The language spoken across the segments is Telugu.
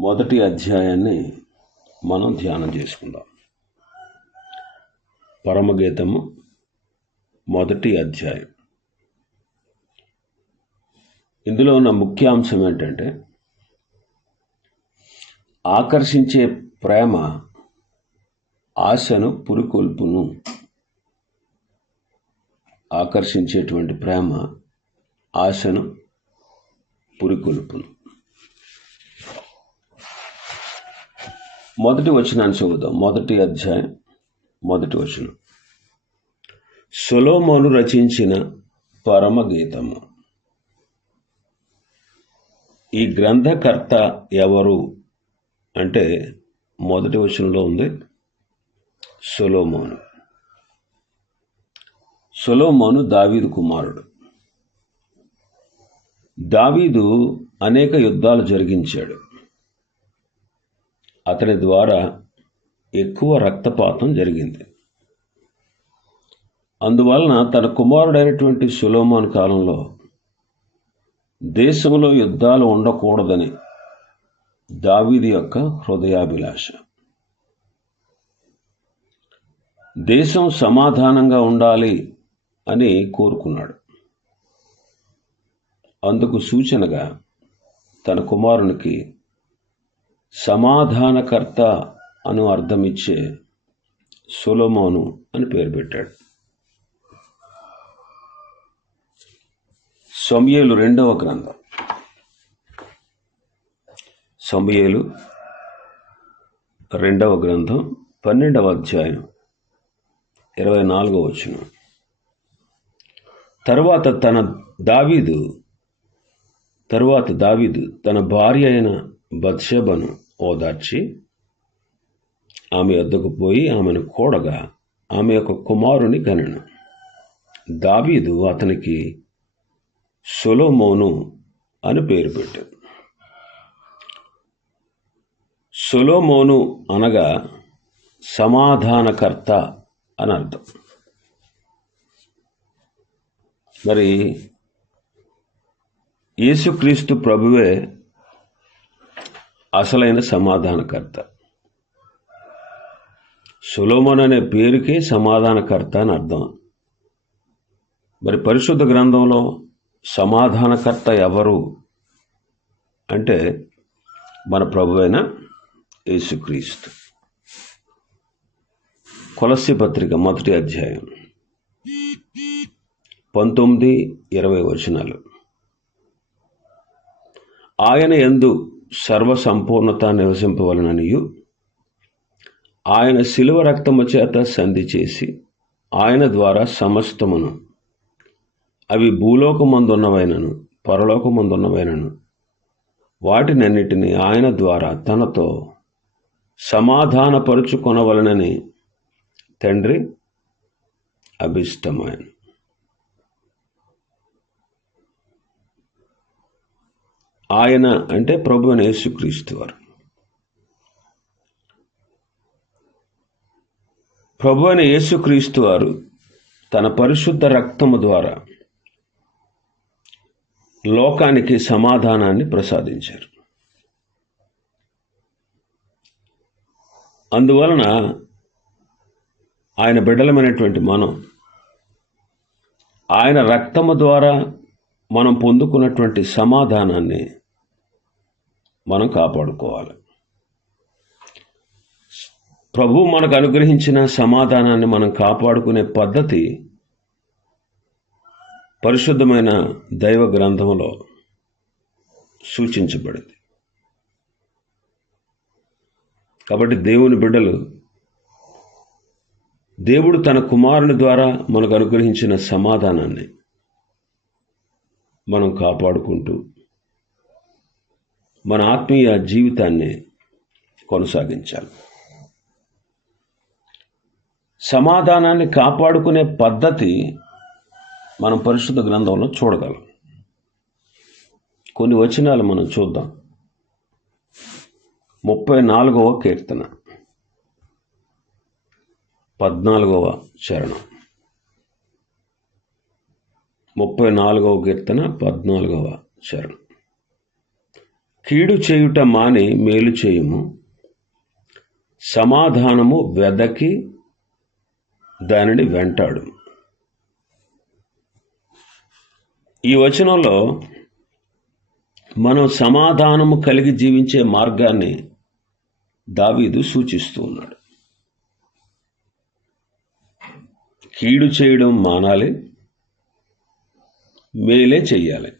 మొదటి అధ్యాయాన్ని మనం ధ్యానం చేసుకుందాం. పరమగీతము మొదటి అధ్యాయం. ఇందులో ఉన్న ముఖ్యాంశం ఏంటంటే ఆకర్షించే ప్రేమ ఆశను పురికొల్పును. ఆకర్షించేటువంటి ప్రేమ ఆశను పురికొల్పును. మొదటి వచనాన్ని చదువుదాం. మొదటి అధ్యాయం మొదటి వచనం. సొలోమోను రచించిన పరమగీతము. ఈ గ్రంథకర్త ఎవరు అంటే మొదటి వచనంలో ఉంది సొలోమోను. సొలోమోను దావీదు కుమారుడు. దావీదు అనేక యుద్ధాలు జరిగించాడు. అతని ద్వారా ఎక్కువ రక్తపాతం జరిగింది. అందువలన తన కుమారుడైనటువంటి సులోమాన్ కాలంలో దేశంలో యుద్ధాలు ఉండకూడదని దావీది యొక్క హృదయాభిలాష. దేశం సమాధానంగా ఉండాలి అని కోరుకున్నాడు. అందుకు సూచనగా తన కుమారునికి సమాధానకర్త అను అర్థమిచ్చే సొలోమోను అని పేరు పెట్టాడు. సమయలు రెండవ గ్రంథం. సమయలు రెండవ గ్రంథం పన్నెండవ అధ్యాయం ఇరవై నాలుగవ వచనం. తర్వాత తన దావీదు తరువాత దావీదు తన భార్య అయిన బత్షెబను ఓదార్చి ఆమె వద్దకు పోయి ఆమెను కూడగా ఆమె యొక్క కుమారుని కనెను దావీదు అతనికి సొలోమోను అని పేరు పెట్టాడు సొలోమోను అనగా సమాధానకర్త అని అర్థం. మరి యేసుక్రీస్తు ప్రభువే అసలైన సమాధానకర్త. సులోమన్ అనే పేరుకే సమాధానకర్త అని అర్థం. మరి పరిశుద్ధ గ్రంథంలో సమాధానకర్త ఎవరు? అంటే మన ప్రభు అయిన యేసుక్రీస్తు. కొలసి పత్రిక మొదటి అధ్యాయం. పంతొమ్మిది ఇరవై వచనాలు. ఆయన ఎందు సర్వసంపూర్ణత నివసింపవలననియు. ఆయన శిలువ రక్తము చేత సంధి చేసి ఆయన ద్వారా సమస్తమును అవి భూలోకమందున్నవైనను పరలోకమందున్నవైనను వాటినన్నిటినీ ఆయన ద్వారా తనతో సమాధానపరుచుకొనవలనని తండ్రి అభిష్టమైన ఆయన అంటే ప్రభు అని యేసుక్రీస్తు వారు. ప్రభు అని యేసుక్రీస్తు వారు తన పరిశుద్ధ రక్తము ద్వారా లోకానికి సమాధానాన్ని ప్రసాదించారు. అందువలన ఆయన బిడ్డలమైనటువంటి మనం ఆయన రక్తము ద్వారా మనం పొందుకున్నటువంటి సమాధానాన్ని మనం కాపాడుకోవాలి. ప్రభు మనకు అనుగ్రహించిన సమాధానాన్ని మనం కాపాడుకునే పద్ధతి పరిశుద్ధమైన దైవ గ్రంథంలో సూచించబడింది. కాబట్టి దేవుని బిడ్డలు దేవుడు తన కుమారుని ద్వారా మనకు అనుగ్రహించిన సమాధానాన్ని మనం కాపాడుకుంటూ మన ఆత్మీయ జీవితాన్ని కొనసాగించాలి. సమాధానాన్ని కాపాడుకునే పద్ధతి మనం పరిశుద్ధ గ్రంథంలో చూడగలం. కొన్ని వచనాలు మనం చూద్దాం. ముప్పై నాలుగవ కీర్తన. పద్నాలుగవ చరణం. ముప్పై నాలుగవ కీర్తన పద్నాలుగవ చరణం. కీడు చేయుట మాని మేలు చేయుము. సమాధానము వెదకి దానిని వెంటాడు. ఈ వచనంలో మనం సమాధానము కలిగి జీవించే మార్గాన్ని దావీదు సూచిస్తూ ఉన్నాడు. కీడు చేయడం మానాలి మేలే చెయ్యాలి.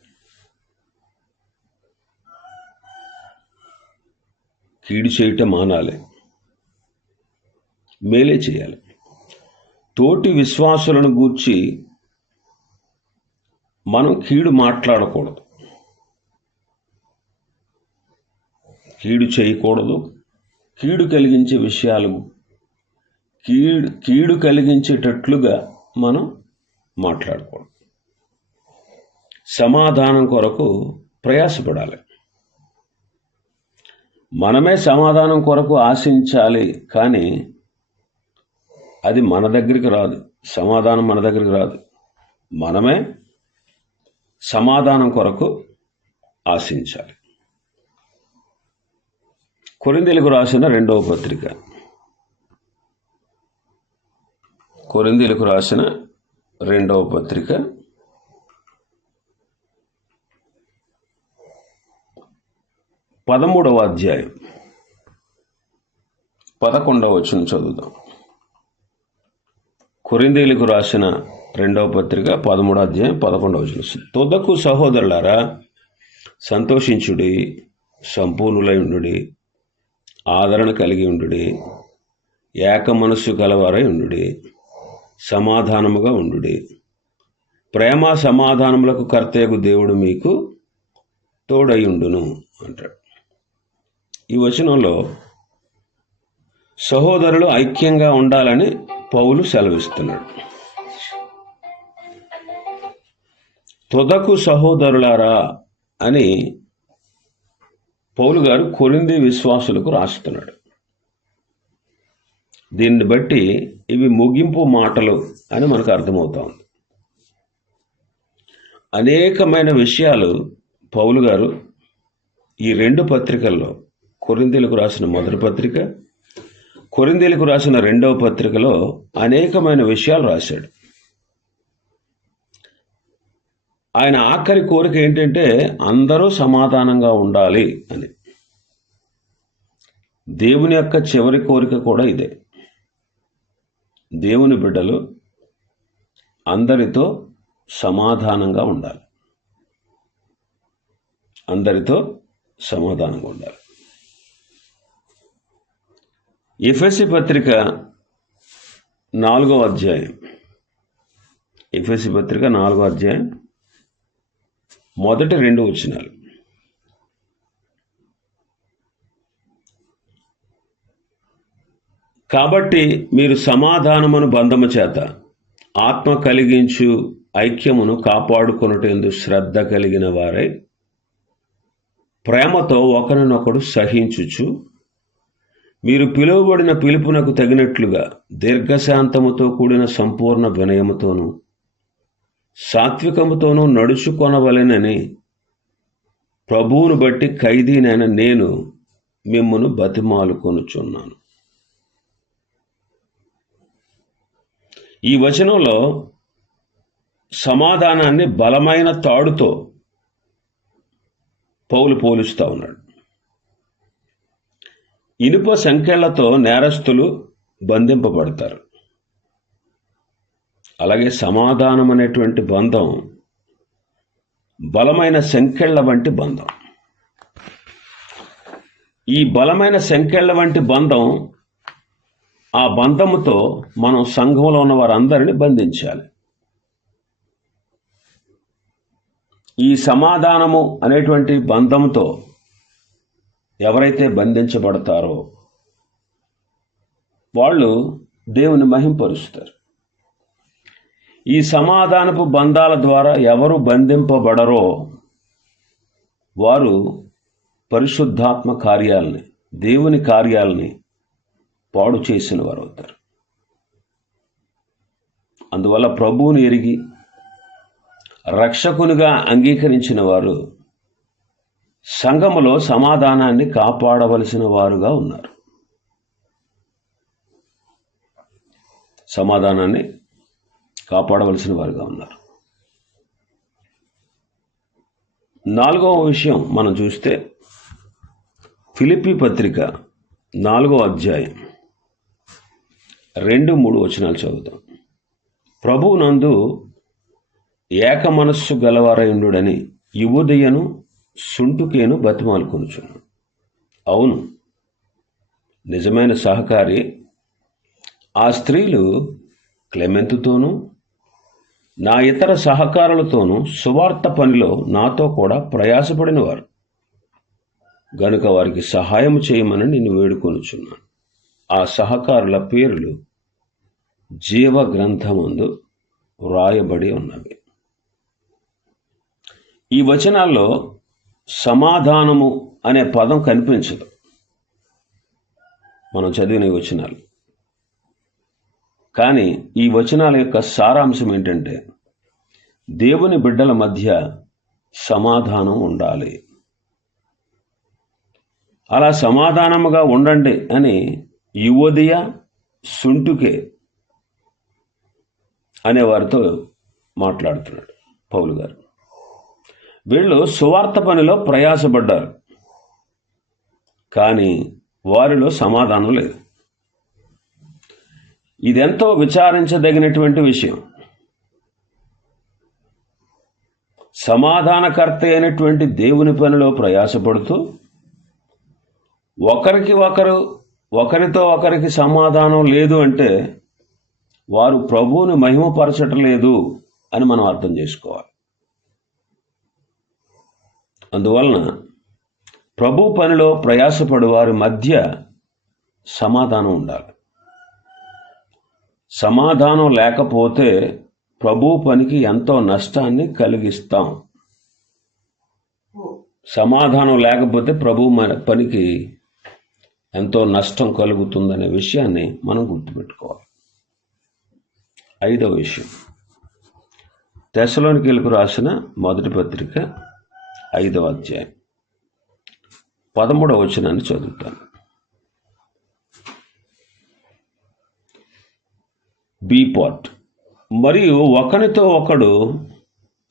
కీడు చేయటం మానాలి. మేలే చేయాలి. తోటి విశ్వాసులను గూర్చి మనం కీడు మాట్లాడకూడదు. కీడు చేయకూడదు. కీడు కలిగించే విషయాలు కీడు కీడు కలిగించేటట్లుగా మనం మాట్లాడకూడదు. సమాధానం కొరకు ప్రయాసపడాలి. మనమే సమాధానం కొరకు ఆశించాలి కానీ అది మన దగ్గరికి రాదు. సమాధానం మన దగ్గరికి రాదు. మనమే సమాధానం కొరకు ఆశించాలి. కొరిందెలకు రాసిన రెండవ పత్రిక. కొరిందెలకు రాసిన రెండవ పత్రిక. పదమూడవ అధ్యాయం. పదకొండవ వచ్చిన చదువుదాం. కొరిందీలకు రాసిన రెండవ పత్రిక పదమూడవ అధ్యాయం పదకొండవ వచ్చిన తుదకు సహోదరులారా సంతోషించుడి సంపూర్ణులై ఉండుడి ఆదరణ కలిగి ఉండుడి ఏక మనస్సు కలవారై ఉండుడి సమాధానముగా ఉండుడి. ప్రేమ సమాధానములకు కర్తయ్యకు దేవుడు మీకు తోడై ఉండును అంటాడు. ఈ వచనంలో సహోదరులు ఐక్యంగా ఉండాలని పౌలు సెలవిస్తున్నాడు. తుదకు సహోదరులారా అని పౌలు గారు కొరింది విశ్వాసులకు రాస్తున్నాడు. దీన్ని బట్టి ఇవి ముగింపు మాటలు అని మనకు అర్థమవుతా ఉంది. అనేకమైన విషయాలు పౌలు గారు ఈ రెండు పత్రికల్లో కొరిందీలకు రాసిన మొదటి పత్రిక. కొరిందీలకు రాసిన రెండవ పత్రికలో అనేకమైన విషయాలు రాశాడు. ఆయన ఆఖరి కోరిక ఏంటంటే అందరూ సమాధానంగా ఉండాలి అని. దేవుని యొక్క చివరి కోరిక కూడా ఇదే. దేవుని బిడ్డలు అందరితో సమాధానంగా ఉండాలి. అందరితో సమాధానంగా ఉండాలి. ఎఫ్ఎస్సి పత్రిక నాలుగో అధ్యాయం. ఎఫ్ఎస్సి పత్రిక నాలుగో అధ్యాయం. మొదటి రెండు వచ్చినాలు కాబట్టి మీరు సమాధానమును బంధము చేత ఆత్మ కలిగించు ఐక్యమును కాపాడుకొనుటందు శ్రద్ధ కలిగిన వారై ప్రేమతో ఒకరినొకడు సహించుచు మీరు పిలువబడిన పిలుపునకు తగినట్లుగా దీర్ఘశాంతముతో కూడిన సంపూర్ణ వినయముతోనూ సాత్వికముతోనూ నడుచుకొనవలెనని ప్రభువును బట్టి ఖైదీనైన నేను మిమ్మను బతిమాలుకొనుచున్నాను. ఈ వచనంలో సమాధానాన్ని బలమైన తాడుతో పౌలు పోలుస్తూ ఉన్నాడు. ఇనుప సంఖ్యలతో నేరస్తులు బంధింపబడతారు. అలాగే సమాధానం అనేటువంటి బంధం బలమైన సంఖ్యళ్ళ వంటి బంధం. ఈ బలమైన సంఖ్యళ్ళ వంటి బంధం ఆ బంధముతో మనం సంఘంలో ఉన్న వారందరిని బంధించాలి. ఈ సమాధానము అనేటువంటి బంధంతో ఎవరైతే బంధించబడతారో వాళ్ళు దేవుని మహింపరుస్తారు. ఈ సమాధానపు బంధాల ద్వారా ఎవరు బంధింపబడరో వారు పరిశుద్ధాత్మ కార్యాలని దేవుని కార్యాలని పాడు చేసిన వారు అవుతారు అందువల్ల ప్రభువుని ఎరిగి రక్షకునిగా అంగీకరించిన వారు సంఘములో సమాధానాన్ని కాపాడవలసిన వారుగా ఉన్నారు. సమాధానాన్ని కాపాడవలసిన వారుగా ఉన్నారు. నాలుగవ విషయం మనం చూస్తే ఫిలిపి పత్రిక నాలుగో అధ్యాయం రెండు మూడు వచనాలు చదువుతాం. ప్రభువునందు ఏక మనస్సు గలవారయుండుడని యువదయను సుంటుకేను బతిమాలుకొనుచున్నాను అవును నిజమైన సహకారి ఆ స్త్రీలు క్లెమెంతుతోనూ నా ఇతర సహకారులతోనూ సువార్త పనిలో నాతో కూడా ప్రయాసపడినవారు. గనుక వారికి సహాయం చేయమని నేను వేడుకొనుచున్నాను. ఆ సహకారుల పేర్లు జీవ గ్రంథమందు వ్రాయబడి ఉన్నవి. ఈ వచనాల్లో సమాధానము అనే పదం కనిపించదు. మనం చదివిన ఈ వచనాలు. కానీ ఈ వచనాల యొక్క సారాంశం ఏంటంటే దేవుని బిడ్డల మధ్య సమాధానం ఉండాలి. అలా సమాధానముగా ఉండండి అని యువదియ సుంటుకే అనే వారితో మాట్లాడుతున్నాడు పౌలు గారు. వీళ్ళు సువార్త పనిలో ప్రయాసపడ్డారు. కానీ వారిలో సమాధానం లేదు. ఇదెంతో విచారించదగినటువంటి విషయం. సమాధానకర్త అయినటువంటి దేవుని పనిలో ప్రయాసపడుతూ ఒకరికి ఒకరు ఒకరితో ఒకరికి సమాధానం లేదు అంటే వారు ప్రభువుని మహిమపరచటం లేదు అని మనం అర్థం చేసుకోవాలి. అందువలన ప్రభు పనిలో ప్రయాసపడేవారి మధ్య సమాధానం ఉండాలి. సమాధానం లేకపోతే ప్రభు పనికి ఎంతో నష్టాన్ని కలిగిస్తాం. సమాధానం లేకపోతే ప్రభు మన పనికి ఎంతో నష్టం కలుగుతుందనే విషయాన్ని మనం గుర్తుపెట్టుకోవాలి. ఐదవ విషయం. తెశలోనికీలకు రాసిన మొదటి పత్రిక ఐదవ అధ్యాయం. పదమూడవ వచనాన్ని చదువుతాను. B part. మరియు ఒకనితో ఒకడు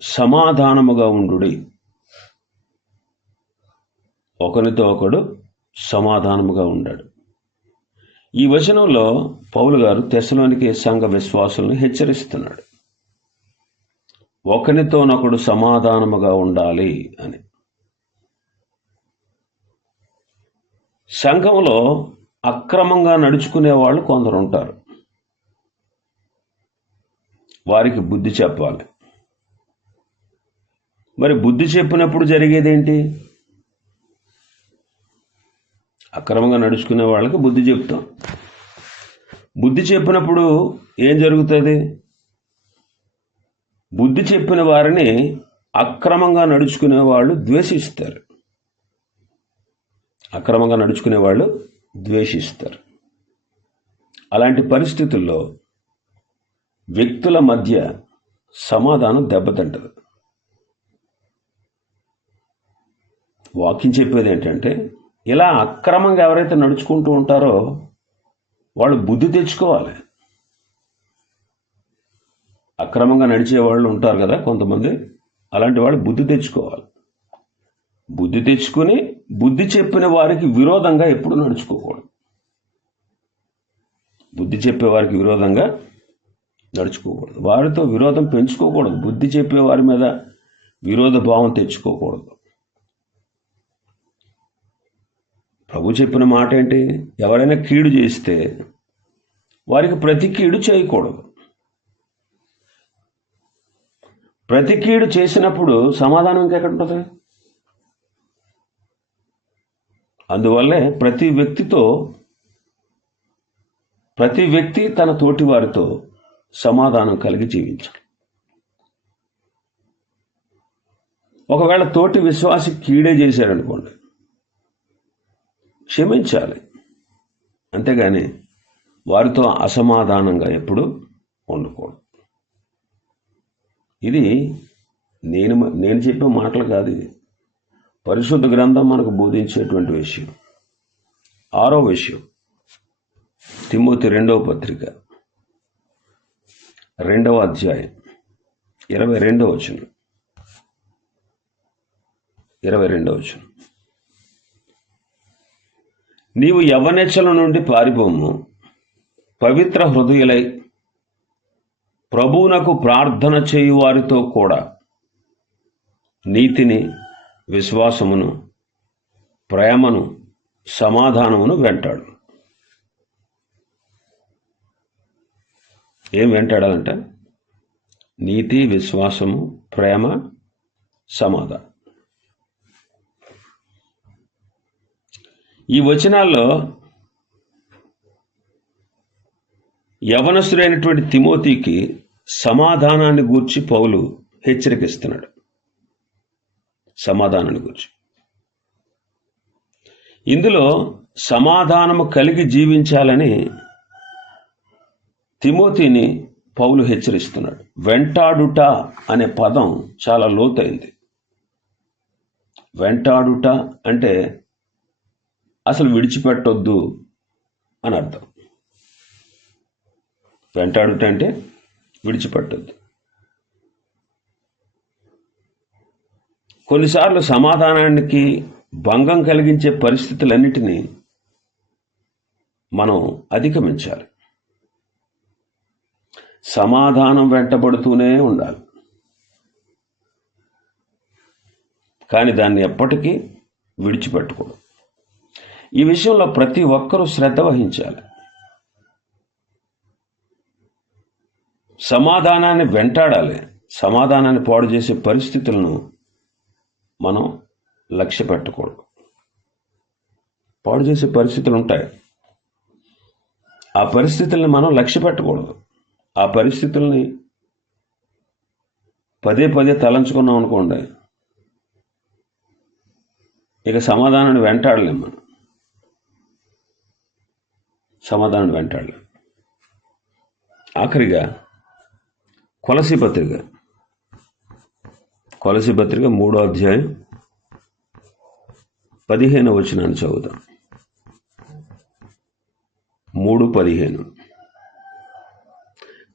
సమాధానముగా ఉండుడి. ఒకనితో ఒకడు సమాధానముగా ఉండాడు. ఈ వచనంలో పౌలు గారు తెశలోనికి సంఘ విశ్వాసులను హెచ్చరిస్తున్నాడు. ఒకనితోనొకడు సమాధానముగా ఉండాలి అని. సంఘంలో అక్రమంగా నడుచుకునే వాళ్ళు కొందరు ఉంటారు వారికి బుద్ధి చెప్పాలి. మరి బుద్ధి చెప్పినప్పుడు జరిగేదేంటి? అక్రమంగా నడుచుకునే వాళ్ళకి బుద్ధి చెప్తాం. బుద్ధి చెప్పినప్పుడు ఏం జరుగుతుంది? బుద్ధి చెప్పిన వారిని అక్రమంగా నడుచుకునే వాళ్ళు ద్వేషిస్తారు. అక్రమంగా నడుచుకునే వాళ్ళు ద్వేషిస్తారు. అలాంటి పరిస్థితుల్లో వ్యక్తుల మధ్య సమాధానం దెబ్బతింటది. వాక్యం చెప్పేది ఏంటంటే ఇలా అక్రమంగా ఎవరైతే నడుచుకుంటూ ఉంటారో వాళ్ళు బుద్ధి తెచ్చుకోవాలి. అక్రమంగా నడిచే వాళ్ళు ఉంటారు కదా కొంతమంది అలాంటి వాళ్ళు బుద్ధి తెచ్చుకోవాలి. బుద్ధి తెచ్చుకుని బుద్ధి చెప్పిన వారికి విరోధంగా ఎప్పుడు నడుచుకోకూడదు. బుద్ధి చెప్పే వారికి విరోధంగా నడుచుకోకూడదు. వారితో విరోధం పెంచుకోకూడదు. బుద్ధి చెప్పే వారి మీద విరోధ భావం తెచ్చుకోకూడదు. ప్రభు చెప్పిన మాట ఏంటి ఎవరైనా కీడు చేస్తే వారికి ప్రతి కీడు చేయకూడదు. ప్రతి కీడు చేసినప్పుడు సమాధానం ఇంకెక్కడ ఉంటుంది? అందువల్లే ప్రతి వ్యక్తితో ప్రతి వ్యక్తి తన తోటి వారితో సమాధానం కలిగి జీవించాలి. ఒకవేళ తోటి విశ్వాసి కీడే చేశాడనుకోండి క్షమించాలి. అంతేగాని వారితో అసమాధానంగా ఎప్పుడు ఉండకూడదు. ఇది నేను నేను చెప్పే మాటలు కాదు ఇది. పరిశుద్ధ గ్రంథం మనకు బోధించేటువంటి విషయం. ఆరో విషయం. తిమ్మోతి రెండవ పత్రిక. రెండవ అధ్యాయం. ఇరవై రెండవ వచనం. ఇరవై రెండవ వచనం. నీవు యవనెచ్చల నుండి పారిపోము. పవిత్ర హృదయులై ప్రభువునకు ప్రార్థన చేయు వారితో కూడా నీతిని విశ్వాసమును ప్రేమను సమాధానమును వెంటాడు. ఏం వెంటాడాలంటే నీతి విశ్వాసము ప్రేమ సమాధానం. ఈ వచనాల్లో యవనస్తుడైనటువంటి తిమోతికి సమాధానాన్ని గూర్చి పౌలు హెచ్చరికిస్తున్నాడు సమాధానాన్ని గూర్చి. ఇందులో సమాధానము కలిగి జీవించాలని తిమోతిని పౌలు హెచ్చరిస్తున్నాడు. వెంటాడుట అనే పదం చాలా లోతైంది. వెంటాడుట అంటే అసలు విడిచిపెట్టొద్దు అని అర్థం. వెంటాడుట అంటే విడిచిపెట్టద్దు. కొన్నిసార్లు సమాధానానికి భంగం కలిగించే పరిస్థితులన్నిటినీ మనం అధిగమించాలి. సమాధానం వెంటబడుతూనే ఉండాలి. కానీ దాన్ని ఎప్పటికీ విడిచిపెట్టకూడదు. ఈ విషయంలో ప్రతి ఒక్కరూ శ్రద్ధ వహించాలి. సమాధానాన్ని వెంటాడాలి. సమాధానాన్ని పాడు చేసే పరిస్థితులను మనం లక్ష్య పెట్టకూడదు. పాడు చేసే పరిస్థితులు ఉంటాయి. ఆ పరిస్థితుల్ని మనం లక్ష్య పెట్టకూడదు. ఆ పరిస్థితుల్ని పదే పదే తలంచుకున్నాం అనుకోండి ఇక సమాధానాన్ని వెంటాడలేం మనం. సమాధానం వెంటాడలేం. ఆఖరిగా కొలసి పత్రిక. కొలసి పత్రిక మూడో అధ్యాయం పదిహేను వచనాన్ని చదువుతాం మూడు పదిహేను.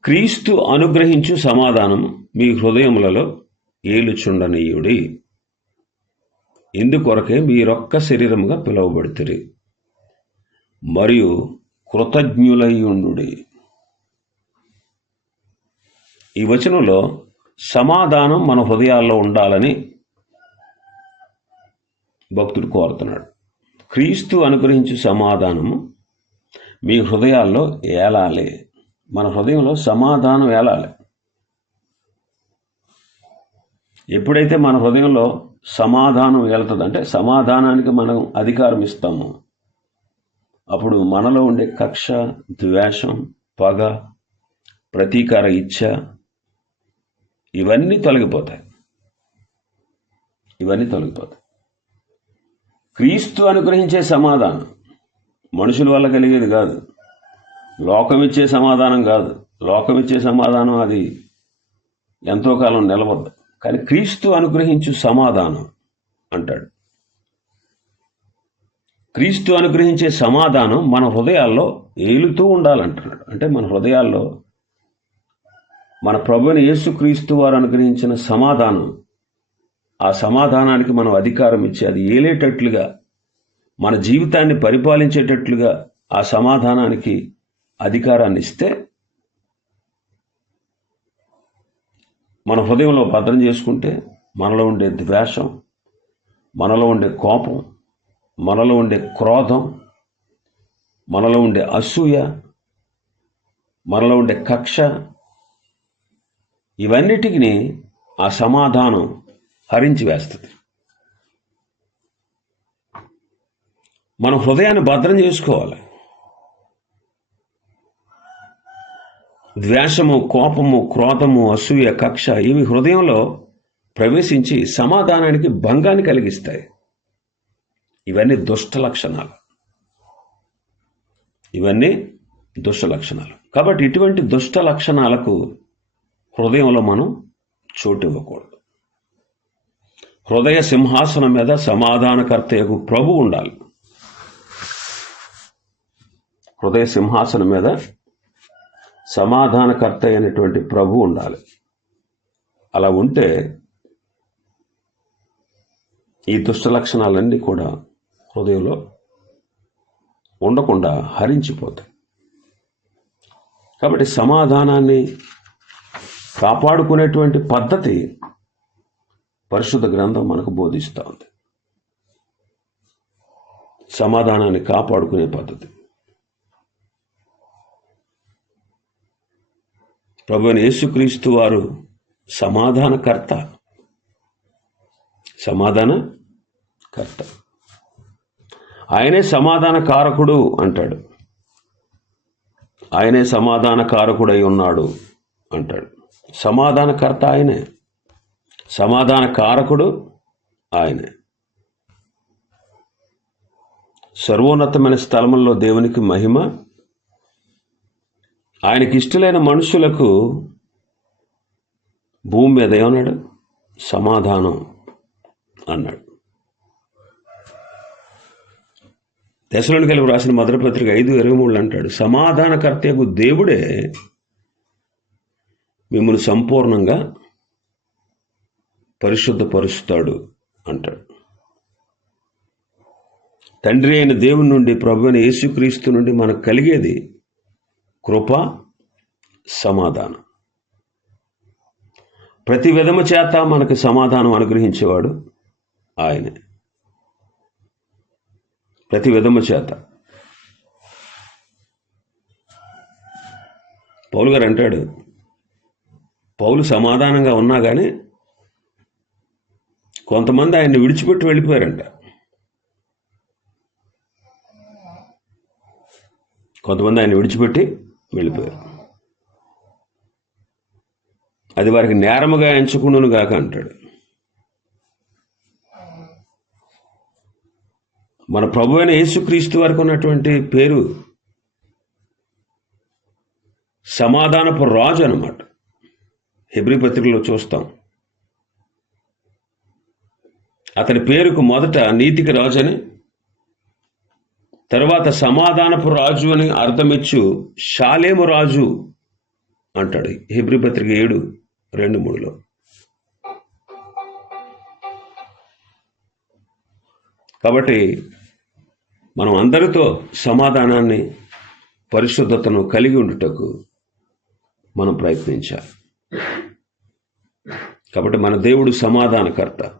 క్రీస్తు అనుగ్రహించు సమాధానం మీ హృదయములలో ఏలుచుండనీయుడి. ఇందుకొరకే మీరొక్క శరీరముగా పిలువబడుతుంది మరియు కృతజ్ఞులయ్యుండు ఈ వచనంలో సమాధానం మన హృదయాల్లో ఉండాలని భక్తుడు కోరుతున్నాడు. క్రీస్తు అనుగ్రహించు సమాధానము మీ హృదయాల్లో ఏలాలి. మన హృదయంలో సమాధానం ఏలాలి. ఎప్పుడైతే మన హృదయంలో సమాధానం వెళ్తుంది అంటే సమాధానానికి మనం అధికారం ఇస్తాము అప్పుడు మనలో ఉండే కక్ష ద్వేషం పగ ప్రతీకార ఇచ్చ ఇవన్నీ తొలగిపోతాయి. ఇవన్నీ తొలగిపోతాయి. క్రీస్తు అనుగ్రహించే సమాధానం మనుషుల వల్ల కలిగేది కాదు. లోకం ఇచ్చే సమాధానం కాదు. లోకం ఇచ్చే సమాధానం అది ఎంతో కాలం నిలవద్దు. కానీ క్రీస్తు అనుగ్రహించు సమాధానం అంటాడు. క్రీస్తు అనుగ్రహించే సమాధానం మన హృదయాల్లో ఏలుతూ ఉండాలంటున్నాడు. అంటే మన హృదయాల్లో మన ప్రభుని యేసుక్రీస్తు వారు అనుగ్రహించిన సమాధానం. ఆ సమాధానానికి మనం అధికారం ఇచ్చి అది ఏలేటట్లుగా మన జీవితాన్ని పరిపాలించేటట్లుగా ఆ సమాధానానికి అధికారాన్ని ఇస్తే మన హృదయంలో భద్రం చేసుకుంటే మనలో ఉండే ద్వేషం మనలో ఉండే కోపం మనలో ఉండే క్రోధం మనలో ఉండే అసూయ మనలో ఉండే కక్ష ఇవన్నిటికీ ఆ సమాధానం హరించి వేస్తుంది. మన హృదయాన్ని భద్రం చేసుకోవాలి. ద్వేషము కోపము క్రోధము అసూయ కక్ష ఇవి హృదయంలో ప్రవేశించి సమాధానానికి భంగాన్ని కలిగిస్తాయి. ఇవన్నీ దుష్ట లక్షణాలు. ఇవన్నీ దుష్ట లక్షణాలు. కాబట్టి ఇటువంటి దుష్ట లక్షణాలకు హృదయంలో మనం చోటు ఇవ్వకూడదు. హృదయ సింహాసనం మీద సమాధానకర్తయకు ప్రభు ఉండాలి. హృదయ సింహాసనం మీద సమాధానకర్త అయినటువంటి ప్రభు ఉండాలి. అలా ఉంటే ఈ దుష్ట లక్షణాలన్నీ కూడా హృదయంలో ఉండకుండా హరించిపోతాయి. కాబట్టి సమాధానాన్ని కాపాడుకునేటువంటి పద్ధతి పరిశుద్ధ గ్రంథం మనకు బోధిస్తూ ఉంది. సమాధానాన్ని కాపాడుకునే పద్ధతి. ప్రభు యేసుక్రీస్తు వారు సమాధానకర్త. సమాధానకర్త. ఆయనే సమాధాన కారకుడు అంటాడు. ఆయనే సమాధాన కారకుడై ఉన్నాడు అంటాడు. సమాధానకర్త ఆయనే. సమాధాన కారకుడు ఆయనే. సర్వోన్నతమైన స్థలముల్లో దేవునికి మహిమ. ఆయనకి ఇష్టలైన మనుషులకు భూమి మీద ఏమన్నాడు సమాధానం అన్నాడు. దశలోనికి వెళ్ళి రాసిన మొదటి పత్రిక ఐదు ఇరవై మూడు అంటాడు సమాధానకర్తకు దేవుడే మిమ్మల్ని సంపూర్ణంగా పరిశుద్ధపరుస్తాడు అంటాడు. తండ్రి అయిన దేవుని నుండి ప్రభు అయిన యేసుక్రీస్తు నుండి మనకు కలిగేది కృప సమాధానం. ప్రతి విధము చేత మనకు సమాధానం అనుగ్రహించేవాడు ఆయనే. ప్రతి విధము చేత. పౌలు గారు అంటాడు పౌలు సమాధానంగా ఉన్నా కానీ కొంతమంది ఆయన్ని విడిచిపెట్టి వెళ్ళిపోయారంట. కొంతమంది ఆయన విడిచిపెట్టి వెళ్ళిపోయారు. అది వారికి నేరముగా ఎంచుకున్నాను గాక అంటాడు. మన ప్రభు అయిన యేసుక్రీస్తు వరకు ఉన్నటువంటి పేరు సమాధానపు రాజు అనమాట హెబ్రి పత్రికలో చూస్తాం. అతని పేరుకు మొదట నీతికి రాజు అని తర్వాత సమాధానపు రాజు అని అర్థమిచ్చు షాలేము రాజు అంటాడు హెబ్రి పత్రిక ఏడు రెండు మూడులో. కాబట్టి మనం అందరితో సమాధానాన్ని పరిశుద్ధతను కలిగి ఉండుటకు మనం ప్రయత్నించాలి. కాబట్టి మన దేవుడు సమాధానకర్త.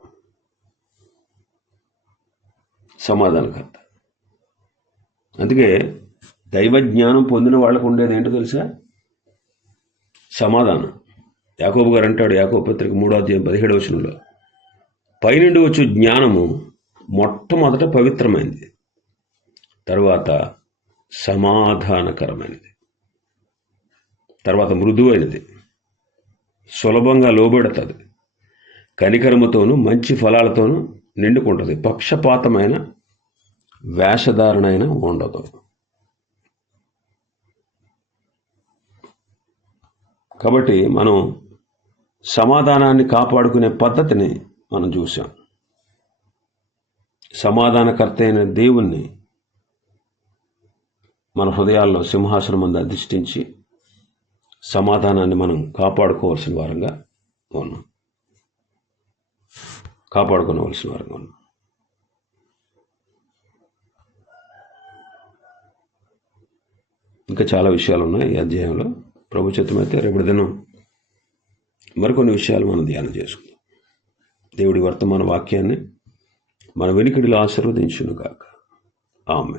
సమాధానకర్త. అందుకే దైవ జ్ఞానం పొందిన వాళ్ళకు ఉండేది ఏంటో తెలుసా? సమాధానం. యాకోబు గారు అంటాడు యాకోబు పత్రిక మూడో అధ్యాయం పదిహేడు వచనంలో పైనుండి వచ్చే జ్ఞానము మొట్టమొదట పవిత్రమైనది తర్వాత సమాధానకరమైనది తర్వాత మృదువైనది సులభంగా లోబడుతుంది. కనికరముతోనూ మంచి ఫలాలతోనూ నిండుకుంటుంది. పక్షపాతమైన వేషధారణైన ఉండదు. కాబట్టి మనం సమాధానాన్ని కాపాడుకునే పద్ధతిని మనం చూసాం సమాధానకర్త అయిన దేవుణ్ణి మన హృదయాల్లో సింహాసనం మంది అధిష్ఠించి సమాధానాన్ని మనం కాపాడుకోవాల్సిన వారంగా ఉన్నాం. కాపాడుకోవలసిన వారంగా ఉన్నాం. ఇంకా చాలా విషయాలు ఉన్నాయి ఈ అధ్యాయంలో. ప్రభు చిత్తమైతే రేపటి దినం మరికొన్ని విషయాలు మనం ధ్యానం చేసుకుందాం. దేవుడి వర్తమాన వాక్యాన్ని మన వెనుకడిలో ఆశీర్వదించును కాక ఆమె